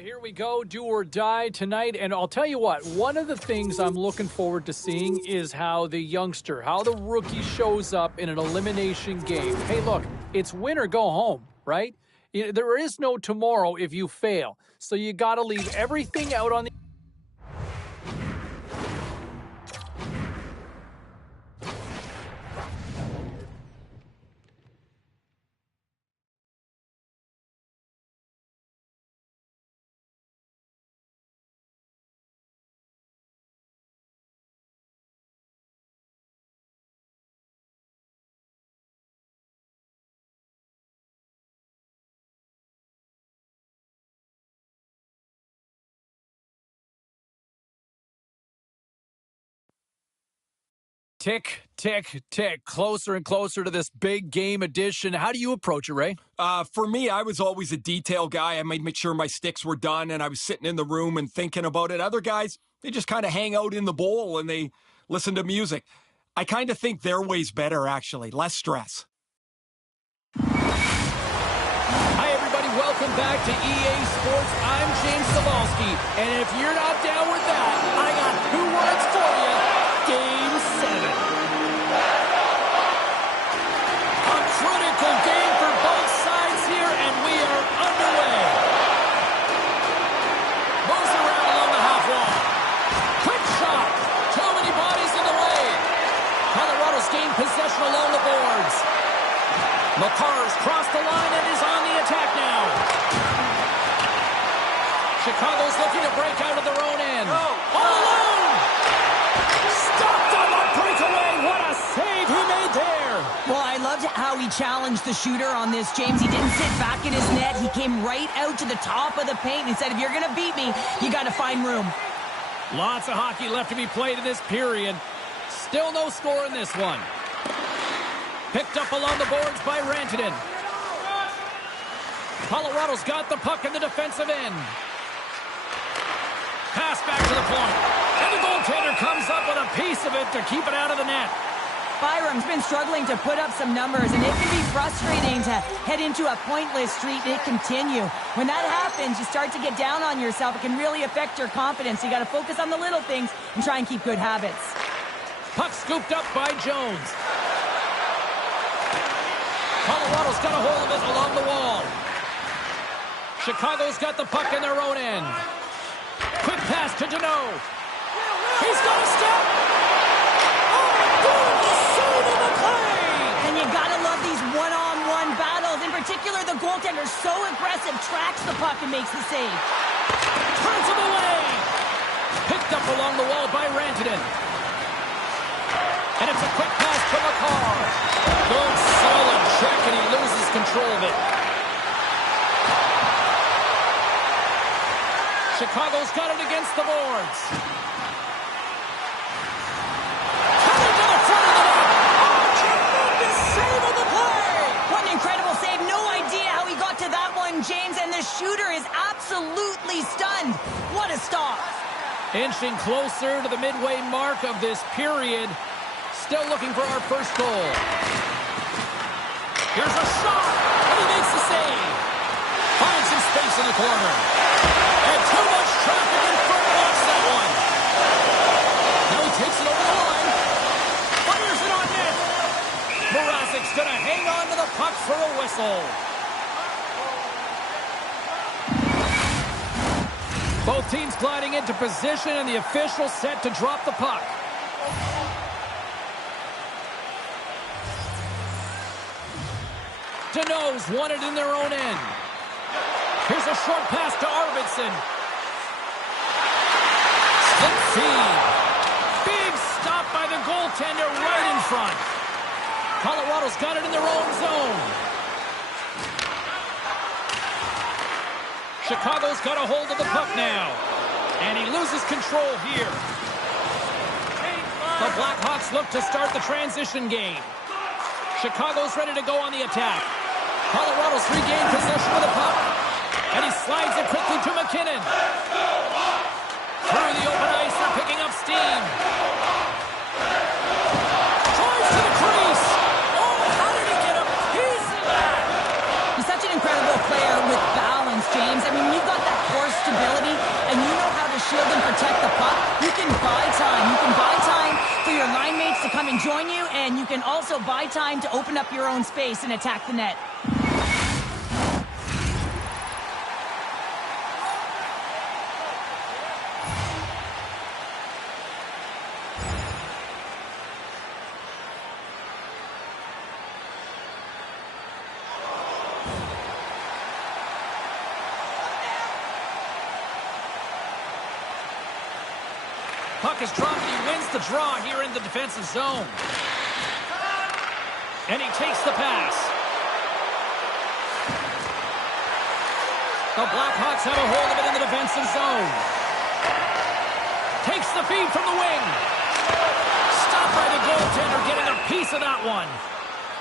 Here we go, do or die tonight. And I'll tell you what, one of the things I'm looking forward to seeing is how the rookie shows up in an elimination game. Hey, look, it's win or go home, right? There is no tomorrow if you fail. So you got to leave everything out on the... Tick, tick, tick, closer and closer to this big game edition. How do you approach it, Ray? For me, I was always a detail guy. I made sure my sticks were done, and I was sitting in the room and thinking about it. Other guys, they just kind of hang out in the bowl and they listen to music. I kind of think their way's better, actually. Less stress. Hi, everybody. Welcome back to EA Sports. I'm James Cebulski, and if you're not down with that, I got 2 words for you. Game 7. A critical game for both sides here, and we are underway. Moves around along the half wall. Quick shot. Too many bodies in the way. Colorado's gained possession along the boards. Makar's crossed the line and is on the attack now. Chicago's looking to break out of their own end. All alone! Stopped on the breakaway. What a save he made there. Well, I loved how he challenged the shooter on this, James. He didn't sit back in his net. He came right out to the top of the paint and said, if you're going to beat me, you got to find room. Lots of hockey left to be played in this period. Still no score in this one. Picked up along the boards by Rd2. Colorado's got the puck in the defensive end. Pass back to the point. And the goaltender comes up with a piece of it to keep it out of the net. Byram's been struggling to put up some numbers, and it can be frustrating to head into a pointless streak and continue. When that happens, you start to get down on yourself. It can really affect your confidence. You got to focus on the little things and try and keep good habits. Puck scooped up by Jones. Colorado's got a hold of it along the wall. Chicago's got the puck in their own end. Quick pass to Deneau. He's got a step. Oh, my goodness, save of the play. And you got to love these one-on-one battles. In particular, the goaltender, so aggressive, tracks the puck and makes the save. Turns him away. Picked up along the wall by Rd2. And it's a quick pass to Makar. Good, solid check, and he loses control of it. Chicago's got it against the boards. Coming to the front of the net. Oh, tremendous save of the play. What an incredible save. No idea how he got to that one, James, and the shooter is absolutely stunned. What a stop. Inching closer to the midway mark of this period. Still looking for our first goal. Here's a shot, and he makes the save. Finds some space in the corner. And too much traffic in front blocks that one. Now he takes it over the line. Fires it on net. Mrazek's going to hang on to the puck for a whistle. Both teams gliding into position, and the official set to drop the puck. Deneau's won it in their own end. Here's a short pass to Arvidsson. Slip feed. Big stop by the goaltender right in front. Colorado's got it in their own zone. Chicago's got a hold of the puck now. And he loses control here. The Blackhawks look to start the transition game. Chicago's ready to go on the attack. Colorado's regained possession of the puck. And he slides it quickly to McKinnon. Through the open ice, they're picking up steam. Drives to the crease. Oh, how did he get a piece of that? He's such an incredible player with balance, James. I mean, you've got that horse to can join you, and you can also buy time to open up your own space and attack the net. Puck is dropped, and he wins the draw here in the defensive zone. And he takes the pass. The Blackhawks have a hold of it in the defensive zone. Takes the feed from the wing. Stopped by the goaltender, getting a piece of that one.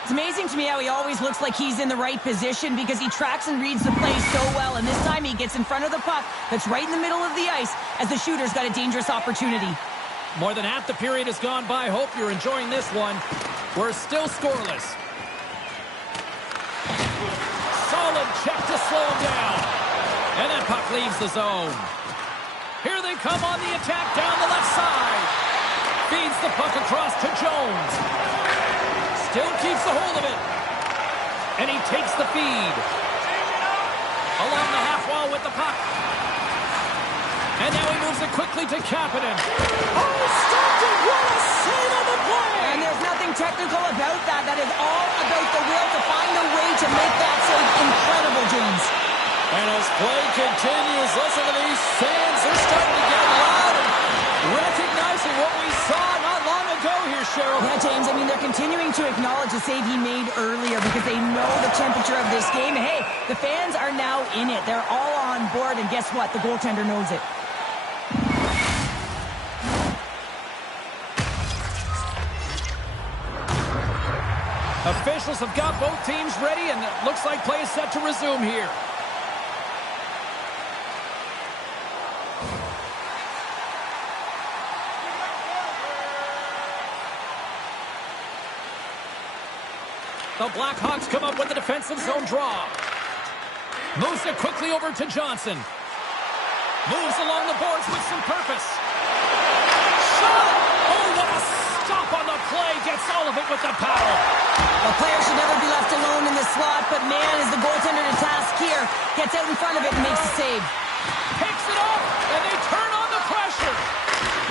It's amazing to me how he always looks like he's in the right position because he tracks and reads the play so well, and this time he gets in front of the puck that's right in the middle of the ice as the shooter's got a dangerous opportunity. More than half the period has gone by. Hope you're enjoying this one. We're still scoreless. Solid check to slow him down. And that puck leaves the zone. Here they come on the attack down the left side. Feeds the puck across to Jones. Still keeps a hold of it. And he takes the feed. Along the half wall with the puck. And now he moves it quickly to Kapanen. Oh, stopped it. What a save on the play. And there's nothing technical about that. That is all about the will to find a way to make that save incredible, James. And as play continues, listen to these fans. They're starting to get loud and recognizing what we saw not long ago here, Cheryl. Yeah, James, I mean, they're continuing to acknowledge the save he made earlier because they know the temperature of this game. Hey, the fans are now in it. They're all on board, and guess what? The goaltender knows it. Officials have got both teams ready, and it looks like play is set to resume here. The Blackhawks come up with the defensive zone draw. Moves it quickly over to Johnson. Moves along the boards with some purpose. Shot! Oh, what a stop on the play. Gets all of it with the paddle. The player should never be left alone in the slot, but man, is the goaltender to task here. Gets out in front of it and makes the save. Picks it up, and they turn on the pressure.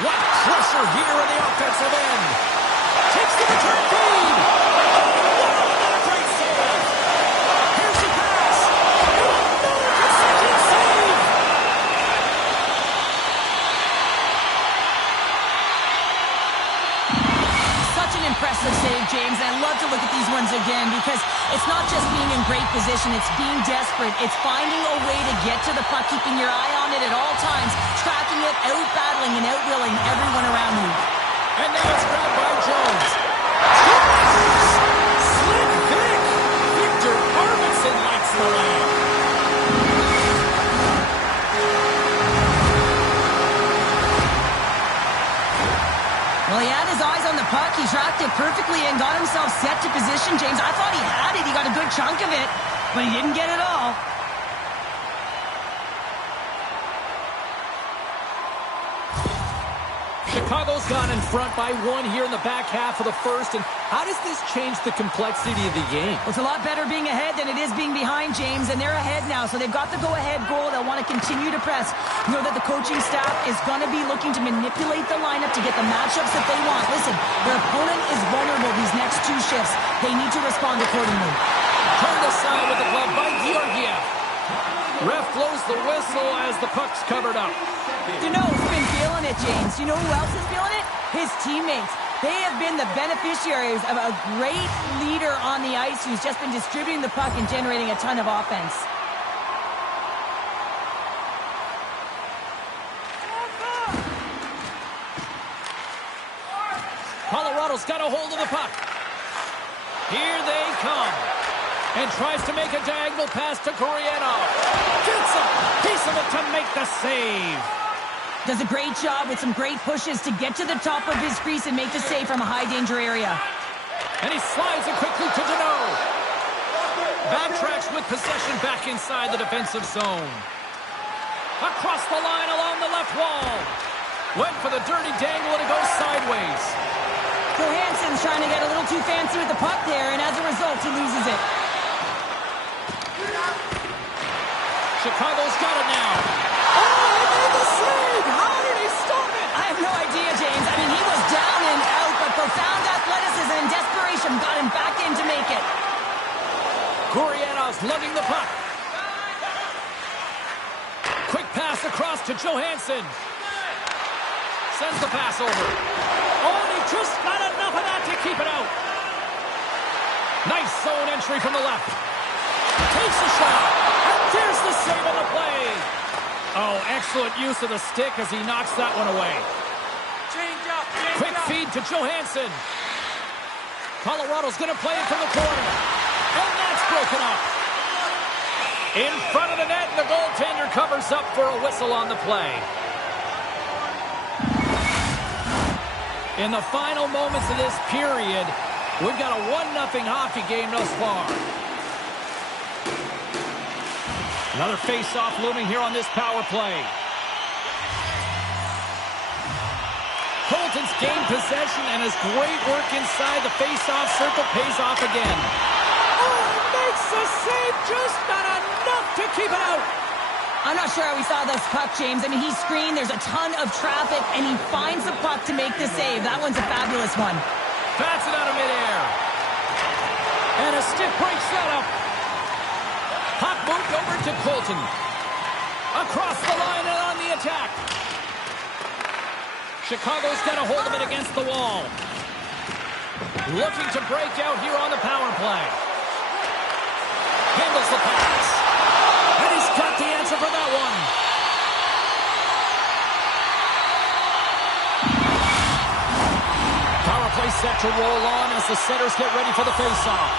What pressure here in the offensive end. Takes the return feed. What a great save. Here's the pass. Another consecutive save. Such an impressive save, James. I love to look at these ones again because it's not just being in great position, it's being desperate. It's finding a way to get to the puck, keeping your eye on it at all times, tracking it, out-battling and out-willing everyone around you. And now it's grabbed by Jones. Slick Vic. Victor Arvidsson lights the lamp. Well, he had his eyes on the puck. He tracked it perfectly and got himself set to position, James. I thought he had it. He got a good chunk of it, but he didn't get it all. Chicago's gone in front by one here in the back half of the first. And how does this change the complexity of the game? Well, it's a lot better being ahead than it is being behind, James, and they're ahead now, so they've got the go-ahead goal. They'll want to continue to press. You know that the coaching staff is going to be looking to manipulate the lineup to get the matchups that they want. Listen, their opponent is vulnerable these next two shifts. They need to respond accordingly. Turned aside with the glove by Georgiev. Ref blows the whistle as the puck's covered up. You know who's been feeling it, James? You know who else is feeling it? His teammates. They have been the beneficiaries of a great leader on the ice who's just been distributing the puck and generating a ton of offense. Colorado's got a hold of the puck. Here they come. And tries to make a diagonal pass to Gurianov. Gets a piece of it to make the save. Does a great job with some great pushes to get to the top of his crease and make the save from a high-danger area. And he slides it quickly to Deneau. Backtracks with possession back inside the defensive zone. Across the line along the left wall. Went for the dirty dangle and it goes sideways. Johansson's Colorado's trying to get a little too fancy with the puck there, and as a result, he loses it. Chicago's got it now. Oh, he made the save! How did he stop it? I have no idea, James. I mean, he was down and out, but profound athleticism and desperation got him back in to make it. Gurianov's lugging the puck. Quick pass across to Johansson. Sends the pass over. Oh, and he just got enough of that to keep it out. Nice zone entry from the left. Takes a shot. And there's the save on the play. Oh, excellent use of the stick as he knocks that one away. Quick feed to Johansson. Colorado's going to play it from the corner. And that's broken up. In front of the net, and the goaltender covers up for a whistle on the play. In the final moments of this period, we've got a 1-0 hockey game thus far. Another face-off looming here on this power play. Colton's gained possession, and his great work inside the face-off circle pays off again. Oh, makes the save, just not enough to keep it out. I'm not sure how we saw this puck, James. I mean, he screened, there's a ton of traffic, and he finds the puck to make the save. That one's a fabulous one. Bats it out of midair. And a stick breaks that up. Puck moved over to Colton. Across the line and on the attack. Chicago's got a hold of it against the wall. Looking to break out here on the power play. Handles the pass. And he's got the answer for that one. Power play set to roll on as the setters get ready for the faceoff.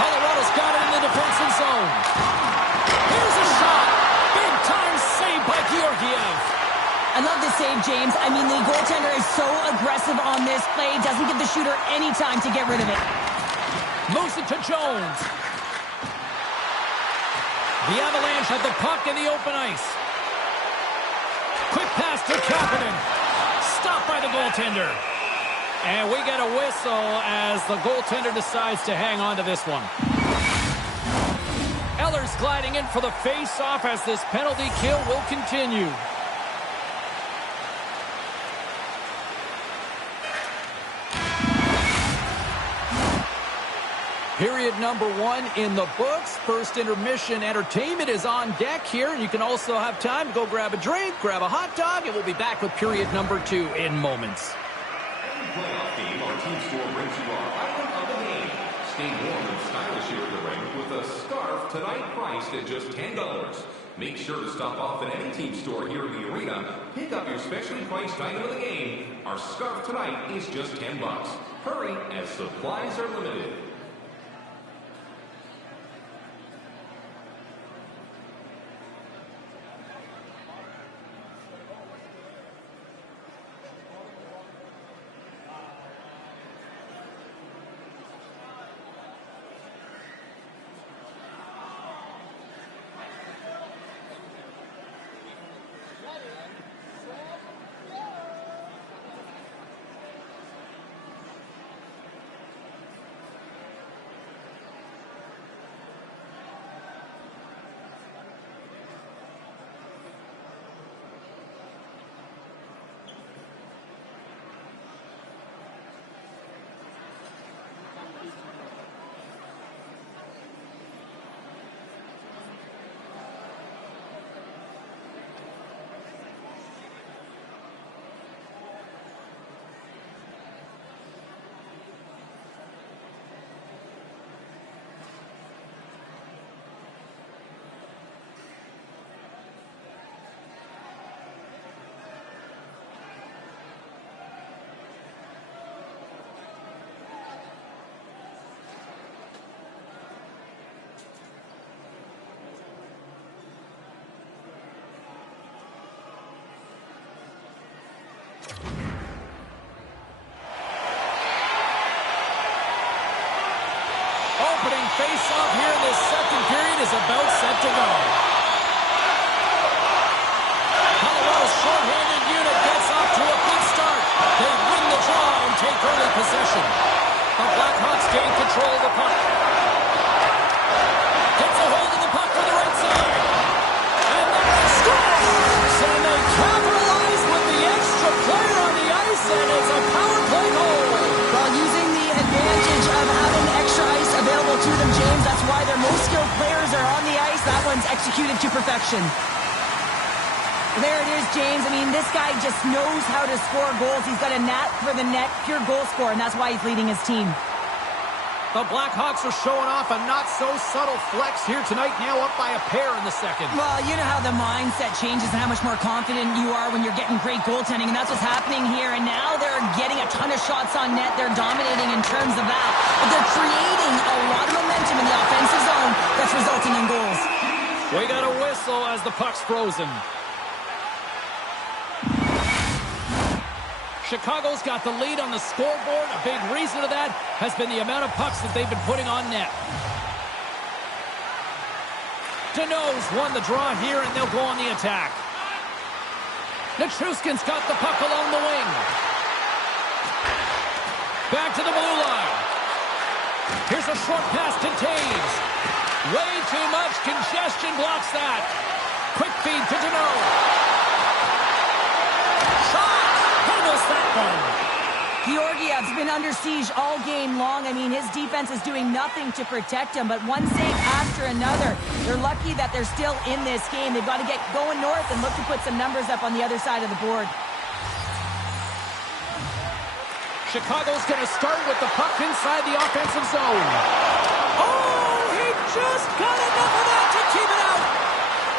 Colorado's got it in the defensive zone. Here's a shot. Big time save by Georgiev. I love this save, James. I mean, the goaltender is so aggressive on this play. Doesn't give the shooter any time to get rid of it. Moves it to Jones. The Avalanche have the puck in the open ice. Quick pass to Kapanen. Stopped by the goaltender. And we get a whistle as the goaltender decides to hang on to this one. Eller's gliding in for the face-off as this penalty kill will continue. Period number 1 in the books. First intermission entertainment is on deck here. And you can also have time to go grab a drink, grab a hot dog, and we'll be back with period number 2 in moments. Playoff game, our team store brings you our highlight of the game. Stay warm and stylish here at the rink with a scarf tonight priced at just $10. Make sure to stop off at any team store here in the arena. Pick up your specially priced item of the game. Our scarf tonight is just $10. Hurry, as supplies are limited. Opening face-off here in this second period is about set to go. Colorado's short-handed unit gets off to a executed to perfection. There it is, James. I mean, this guy just knows how to score goals. He's got a knack for the net, pure goal scorer, and that's why he's leading his team. The Blackhawks are showing off a not-so-subtle flex here tonight, now up by a pair in the second. Well, you know how the mindset changes and how much more confident you are when you're getting great goaltending, and that's what's happening here. And now they're getting a ton of shots on net. They're dominating in terms of that. But they're creating a lot of momentum in the offensive zone that's resulting in goals. We got a whistle as the puck's frozen. Chicago's got the lead on the scoreboard. A big reason of that has been the amount of pucks that they've been putting on net. Deneau's won the draw here, and they'll go on the attack. Nichushkin's got the puck along the wing. Back to the blue line. Here's a short pass to Taves. Way too much congestion blocks that. Quick feed to Deneau. Shot! That one. Georgiev's been under siege all game long. I mean, his defense is doing nothing to protect him, but one save after another. They're lucky that they're still in this game. They've got to get going north and look to put some numbers up on the other side of the board. Chicago's going to start with the puck inside the offensive zone. Oh, he just got enough of that to keep it out.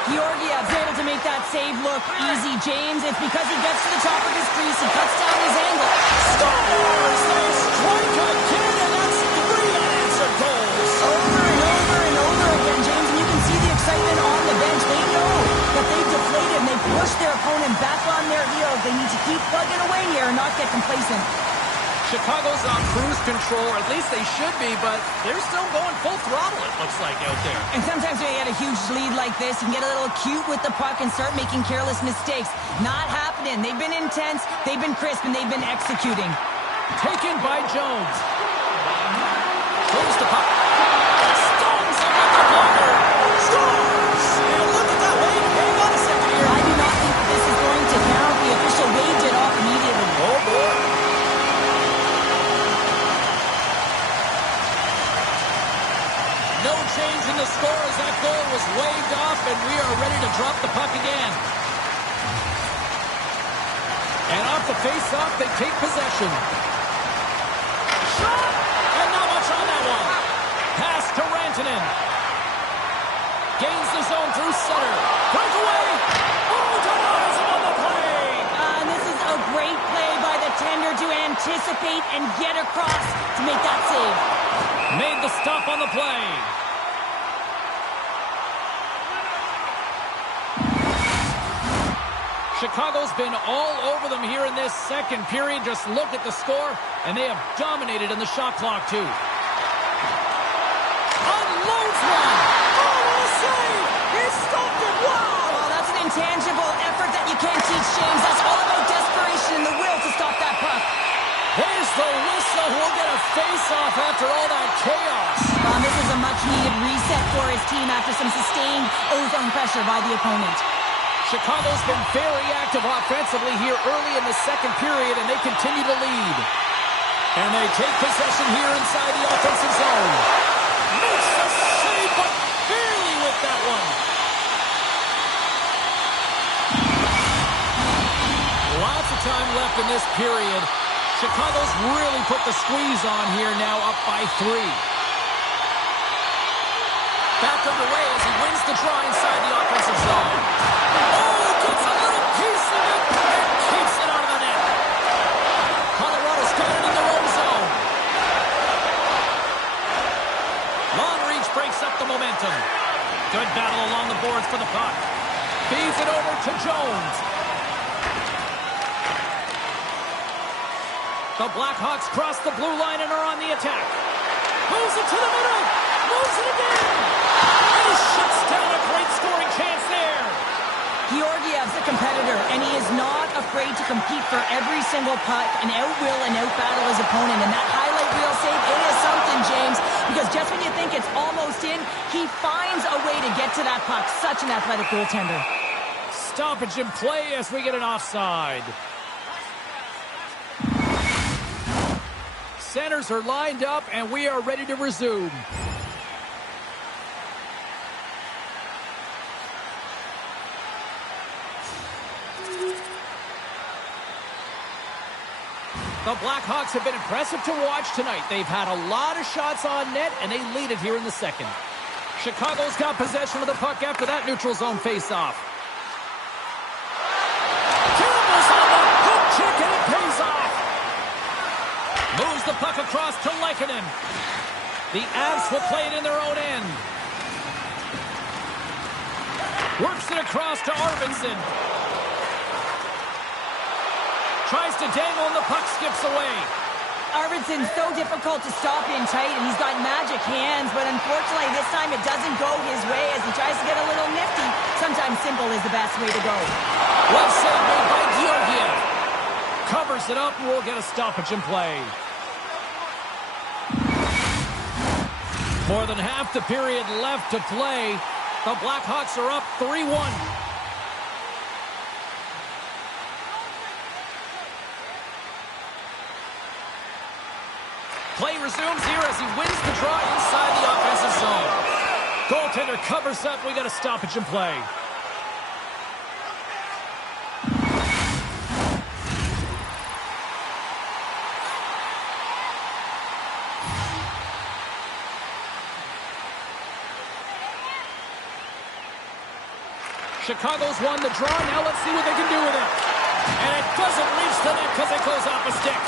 Georgiev's able to make that save look easy, James. It's because he gets to the top of his crease, he cuts down his angle. Scores! They strike again, and that's 3 unanswered goals. Over and over and over again, James, and you can see the excitement on the bench. They know that they've deflated and they push their opponent back on their heels. They need to keep plugging away here and not get complacent. Chicago's on cruise control, or at least they should be, but they're still going full throttle, it looks like, out there. And sometimes when you get a huge lead like this, you can get a little cute with the puck and start making careless mistakes. Not happening. They've been intense, they've been crisp, and they've been executing. Taken by Jones. Throws the puck. Stones him with the blocker. Scores! And look at that wave. Hang on a second here. I do not think this is going to count. The official waved it off immediately. Oh, boy. No change in the score as that goal was waved off, and we are ready to drop the puck again. And off the face-off, they take possession. Shot! And not much on that one. Pass to Rantanen. Gains the zone through center. Breakaway! Oh, denies him on the play! And this is a great play by the tender to anticipate and get across to make that save. Made the stop on the play. Chicago's been all over them here in this second period. Just look at the score, and they have dominated in the shot clock, too. Unloads one! Oh, what a save! He stopped it! Wow! Well, that's an intangible effort that you can't teach, James. That's all about desperation and the will to stop that puck. Here's the whistle. We'll get a face-off after all that chaos. This is a much-needed reset for his team after some sustained ozone pressure by the opponent. Chicago's been very active offensively here early in the second period, and they continue to lead. And they take possession here inside the offensive zone. Makes the save, but barely with that one. Lots of time left in this period. Chicago's really put the squeeze on here now, up by 3. Back underway as he wins the draw inside the offensive zone. Oh, gets a little piece of it and keeps it out of the net. Colorado's got it in their own zone. Long reach breaks up the momentum. Good battle along the boards for the puck. Feeds it over to Jones. The Blackhawks cross the blue line and are on the attack. Moves it to the middle. Moves it again. And he shuts down a great scoring chance there. Georgiev's a competitor, and he is not afraid to compete for every single puck and outwill and outbattle his opponent. And that highlight reel save, it is something, James, because just when you think it's almost in, he finds a way to get to that puck. Such an athletic goaltender. Stoppage in play as we get an offside. Centers are lined up, and we are ready to resume. The Blackhawks have been impressive to watch tonight. They've had a lot of shots on net, and they lead it here in the second. Chicago's got possession of the puck after that neutral zone faceoff. Campbell's on the hook check, and it pays off. Moves the puck across to Lehkonen. The Avs will play it in their own end. Works it across to Arvidsson. Tries to dangle, and the puck skips away. Arvidsson's so difficult to stop in tight, and he's got magic hands, but unfortunately this time it doesn't go his way as he tries to get a little nifty. Sometimes simple is the best way to go. Well saved made by Georgiev. Covers it up, and we'll get a stoppage in play. More than half the period left to play. The Blackhawks are up 3-1. Play resumes here as he wins the draw inside the offensive zone. Goaltender covers up. We got a stoppage in play. Chicago's won the draw. Now let's see what they can do with it. And it doesn't reach the net because it goes off a stick.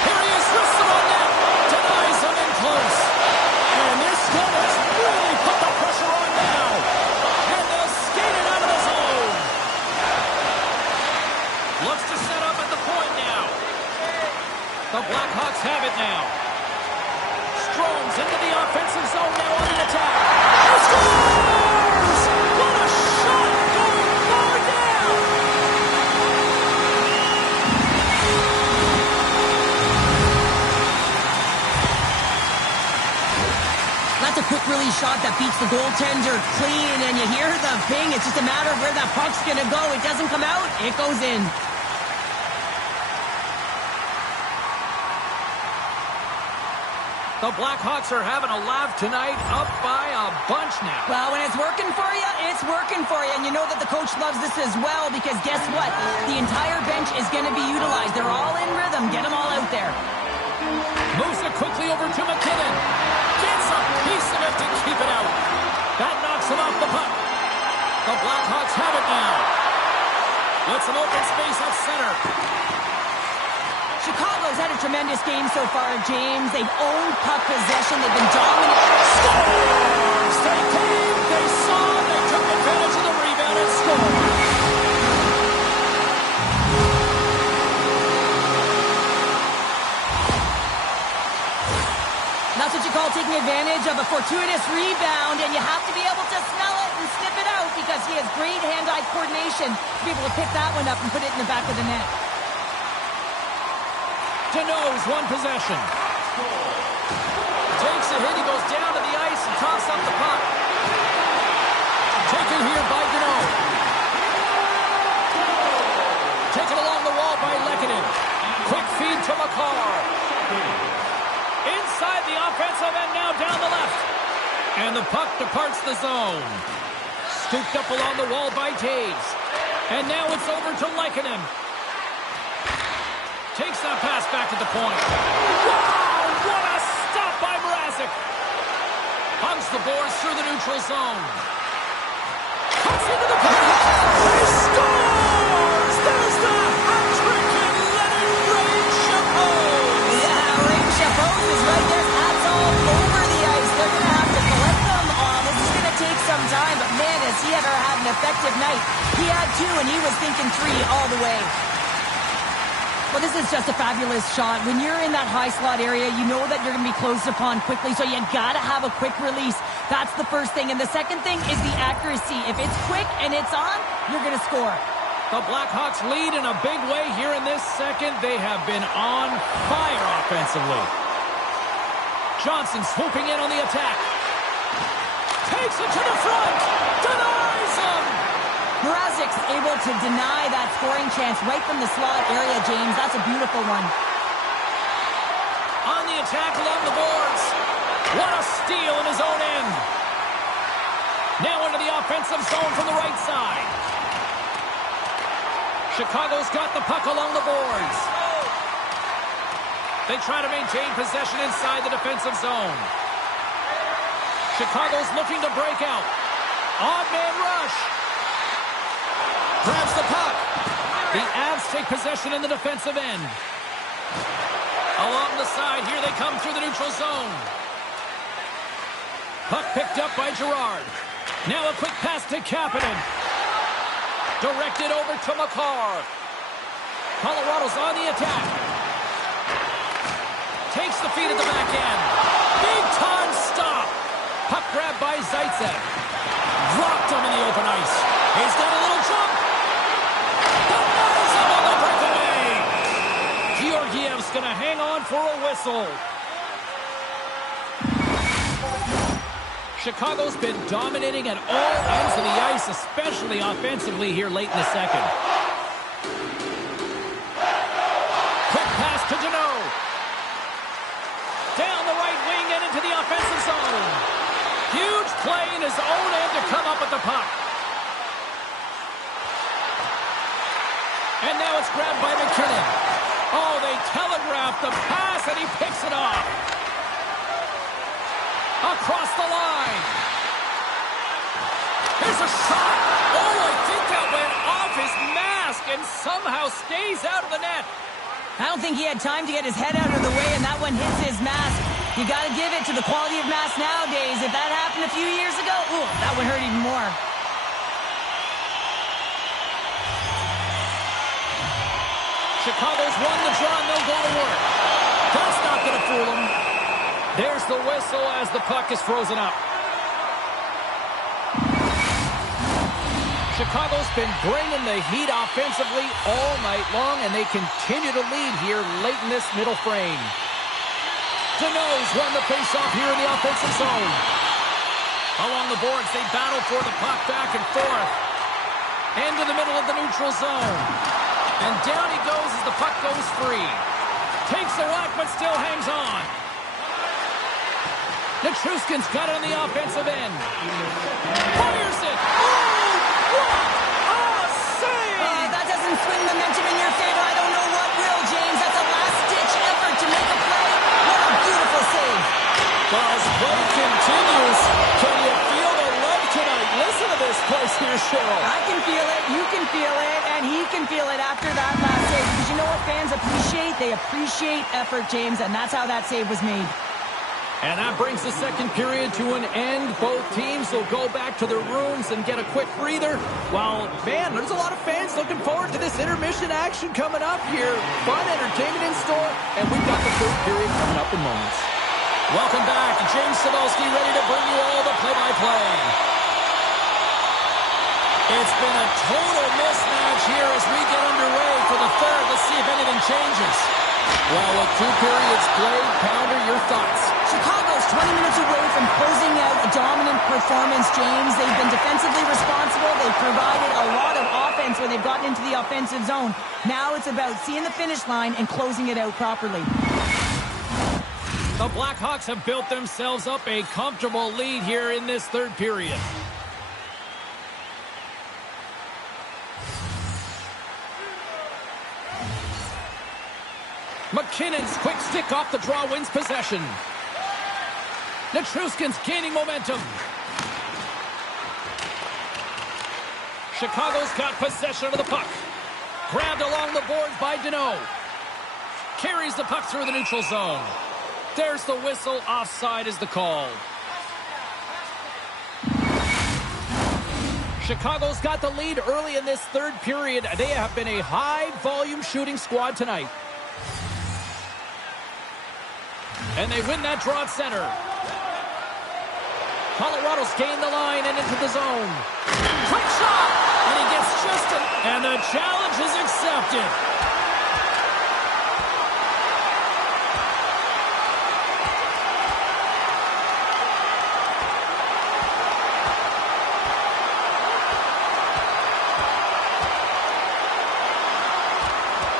Here he is, wrists it on net. Denies him in close. And this one has really put the pressure on now. And they'll skate it out of the zone. Looks to set up at the point now. The Blackhawks have it now. Strome's into the offensive zone now on an attack. He scores! What a shot going far down! That's a quick release shot that beats the goaltender clean, and you hear the ping. It's just a matter of where that puck's going to go. It doesn't come out, it goes in. The Blackhawks are having a laugh tonight, up by a bunch now. Well, when it's working for you, it's working for you. And you know that the coach loves this as well because guess what? The entire bench is going to be utilized. They're all in rhythm. Get them all out there. Moves it quickly over to McKinnon. Gets a piece of it to keep it out. That knocks him off the puck. The Blackhawks have it now. With some open space up center. Chicago's had a tremendous game so far, James. They've owned puck possession. They've been dominant. Scores! They came, they saw, they took advantage of the rebound and scored. That's what you call taking advantage of a fortuitous rebound, and you have to be able to smell it and sniff it out because he has great hand-eye coordination to be able to pick that one up and put it in the back of the net. Deneau's one possession. Takes a hit, he goes down to the ice and tosses up the puck. Taken here by Deneau. Taken along the wall by Lehkonen. Quick feed to McCarr. Inside the offensive end, now down the left. And the puck departs the zone. Scooped up along the wall by Taves. And now it's over to Lehkonen. Takes that pass back at the point. Wow! What a stop by Mrazek! Hugs the boards through the neutral zone. Cuts into the puck. He scores! There's the hat trick and Leonard Rain-Chapeau! Yeah, Rain-Chapeau is right there. Hats all over the ice. They're going to have to collect them all. This is going to take some time, but man, has he ever had an effective night. He had two, and he was thinking three all the way. Well, this is just a fabulous shot. When you're in that high slot area, you know that you're going to be closed upon quickly, so you got to have a quick release. That's the first thing. And the second thing is the accuracy. If it's quick and it's on, you're going to score. The Blackhawks lead in a big way here in this second. They have been on fire offensively. Johnson swooping in on the attack. Takes it to the front. Denies him. Mrazek's able to deny that scoring chance right from the slot area, James. That's a beautiful one. On the attack along the boards. What a steal in his own end. Now into the offensive zone from the right side. Chicago's got the puck along the boards. They try to maintain possession inside the defensive zone. Chicago's looking to break out. Odd man rush. Grabs the puck. The Avs take possession in the defensive end. Along the side, here they come through the neutral zone. Puck picked up by Girard. Now a quick pass to Kapanen. Directed over to Makar. Colorado's on the attack. Takes the feed at the back end. Big time stop. Puck grabbed by Zaitsev. Dropped him in the open ice. He's got a little jump. Denies him on the breakaway. Georgiev's going to hang on for a whistle. Chicago's been dominating at all ends of the ice, especially offensively here late in the second. Quick pass to Deneau. Down the right wing and into the offensive zone. Huge play in his own end to come up with the puck. And now it's grabbed by McKinnon. Oh, they telegraphed the pass and he picks it off. Across the line. Here's a shot. Oh, I think that went off his mask and somehow stays out of the net. I don't think he had time to get his head out of the way, and that one hits his mask. You got to give it to the quality of mask nowadays. If that happened a few years ago, ooh, that would hurt even more. Chicago's won the draw, and they'll go to work. That's not going to fool them. There's the whistle as the puck is frozen up. Chicago's been bringing the heat offensively all night long, and they continue to lead here late in this middle frame. Deneau's won the faceoff here in the offensive zone. Along the boards, they battle for the puck back and forth. Into the middle of the neutral zone. And down he goes as the puck goes free. Takes the whack, but still hangs on. Nichushkin's got it on the offensive end. Fires it. Oh, what a save! That doesn't swing momentum in your favor. I don't know what will, James. That's a last-ditch effort to make a play. What a beautiful save. Well, as play continues, can you feel the love tonight? Listen to this place here, Cheryl. I can feel it, you can feel it, and he can feel it after that last save. Because you know what fans appreciate? They appreciate effort, James, and that's how that save was made. And that brings the second period to an end. Both teams will go back to their rooms and get a quick breather. Well, man, there's a lot of fans looking forward to this intermission action coming up here. Fun entertainment in store, and we've got the third period coming up in moments. Welcome back. James Cebulski ready to bring you all the play-by-play. It's been a total mismatch here as we get underway for the third. Let's see if anything changes. Well, with 2 periods played, Pounder, your thoughts? Chicago's 20 minutes away from closing out a dominant performance, James. They've been defensively responsible. They've provided a lot of offense when they've gotten into the offensive zone. Now it's about seeing the finish line and closing it out properly. The Blackhawks have built themselves up a comfortable lead here in this third period. McKinnon's quick stick off the draw wins possession. Nichushkin's gaining momentum. Chicago's got possession of the puck. Grabbed along the boards by Deneau. Carries the puck through the neutral zone. There's the whistle. Offside is the call. Chicago's got the lead early in this third period. They have been a high-volume shooting squad tonight. And they win that draw at center. Colorado's gained the line and into the zone. Quick shot! And he gets just a... And the challenge is accepted.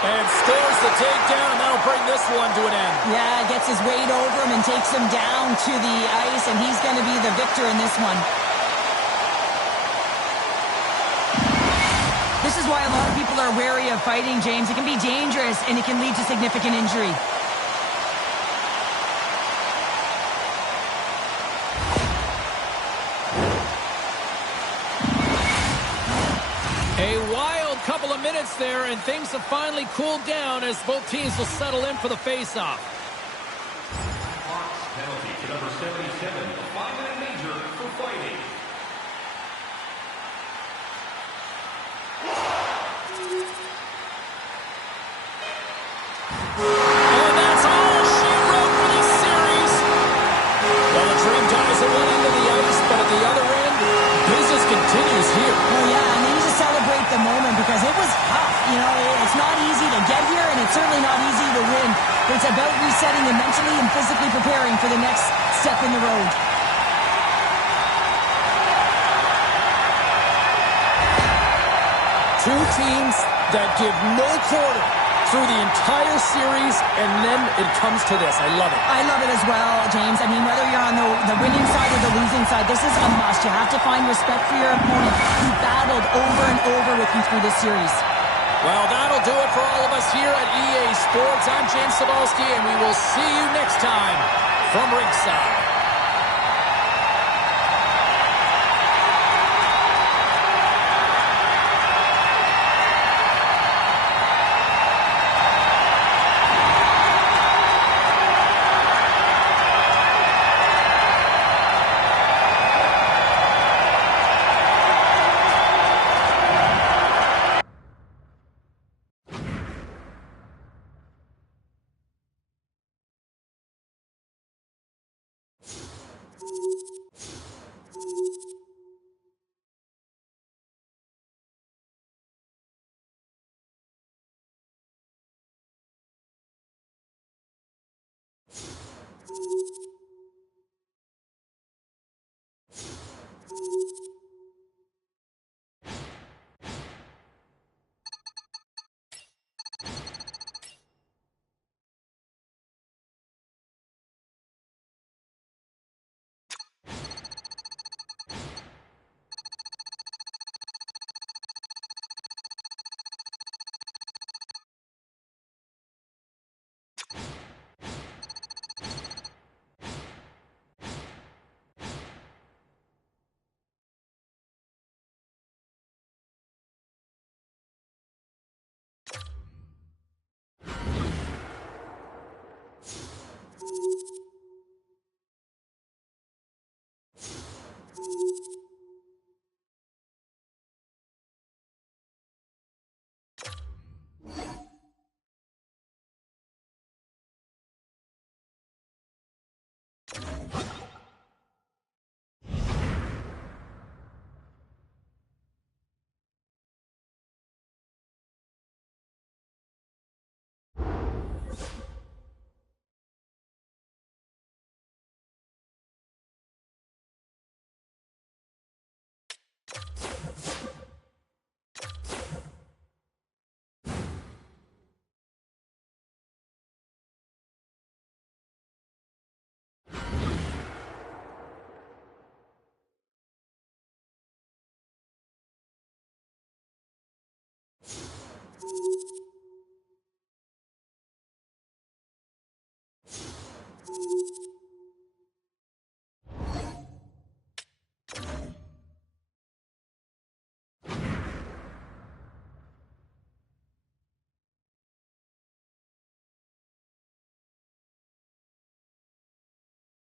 And scores the takedown, and that'll bring this one to an end. Yeah, gets his weight over him and takes him down to the ice, and he's going to be the victor in this one. This is why a lot of people are wary of fighting, James. It can be dangerous, and it can lead to significant injury. minutes there, and things have finally cooled down as both teams will settle in for the face-off. Penalty to number 77, a 5-minute major for fighting. And that's all she wrote for this series. Well, the dream dies at one end of the ice, but at the other end, business continues here. Well, yeah, and they need to celebrate the moment because it was tough. You know, it's not easy to get here, and it's certainly not easy to win. But it's about resetting and mentally and physically preparing for the next step in the road. Two teams that give no quarter through the entire series, and then it comes to this. I love it. I love it as well, James. I mean, whether you're on the winning side or the losing side, this is a must. You have to find respect for your opponent who battled over and over with you through this series. Well, that'll do it for all of us here at EA Sports. I'm James Cebulski, and we will see you next time from ringside.